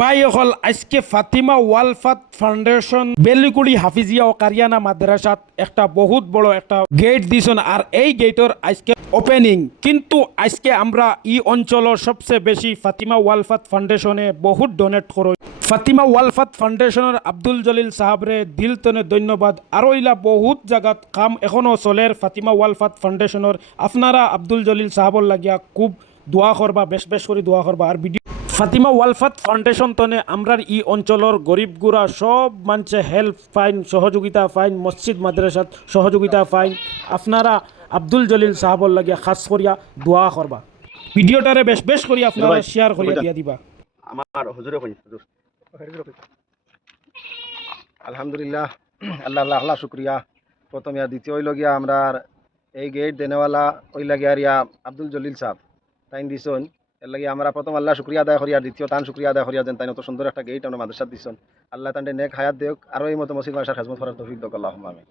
ভাই হল আজকে ফাতিমা ওয়ালফাত ফাউন্ডেশন বেলিকুড়ি হাফিজিয়া ও কারিয়ানা মাদ্রাসাত একটা বহুত বড় একটা গেট দিছেন। আর এই গেটর আজকে ওপেনিং, কিন্তু আজকে আমরা ই অঞ্চলের সবচেয়ে বেশি ফাতিমা ওয়ালফাত ফাউন্ডেশনে বহুত ডোনেট করো। ফাতিমা ওয়ালফাত ফাউন্ডেশনের আব্দুল জলিল সাহাবরে দিল তনে ধন্যবাদ। আরও ইলা বহুত জায়গাত কাম এখনও চলের ফাতিমা ওয়ালফাত ফাউন্ডেশনের। আপনারা আব্দুল জলিল সাহাবর লাগিয়া খুব দোয়া করবা, বেশ বেশ করে দোয়া করবা। আর ভিডিও ফাতিমা ওয়ালফাত ফাউন্ডেশন তনে আমরার ই অঞ্চলের গরিবগুড়া সব মানুষে হেল্প পাইন, সহযোগিতা পাইন, মসজিদ মাদ্রাসাত সহযোগিতা পাইন। আপনারা আব্দুল জলিল সাহাবর লাগিয়া খাস করিয়া দোয়া করবা। ভিডিওটারে বেশ বেশ করি আপনারা শেয়ার করিয়া দিয়া দিবা। আমার হুজুরে কই হুজুর আলহামদুলিল্লাহ, আল্লাহ আল্লাহ আল্লাহ শুক্রিয়া। প্রথম ইয়া দ্বিতীয় হইল গিয়া আমরা এই গেট দেনেওয়ালা ওই লাগিয়া রিয়া আব্দুল জলিল সাহেব তাইন দিছন। এর লাগে আমরা প্রথম আল্লাহ শুক্রিয়া আদায় করি, আর দ্বিতীয় তান শুক্রিয়া আদায় করিয়া যেন তাই অত সুন্দর একটা গেট আমরা মাদ্রাসাত দিছন। আল্লাহ তান্ডে নেক হায়াত দেওক, আরও এই মতো মসজিদ মাদ্রাসার খেজমত করার তৌফিক দেওক। আল্লাহুম্মা আমিন।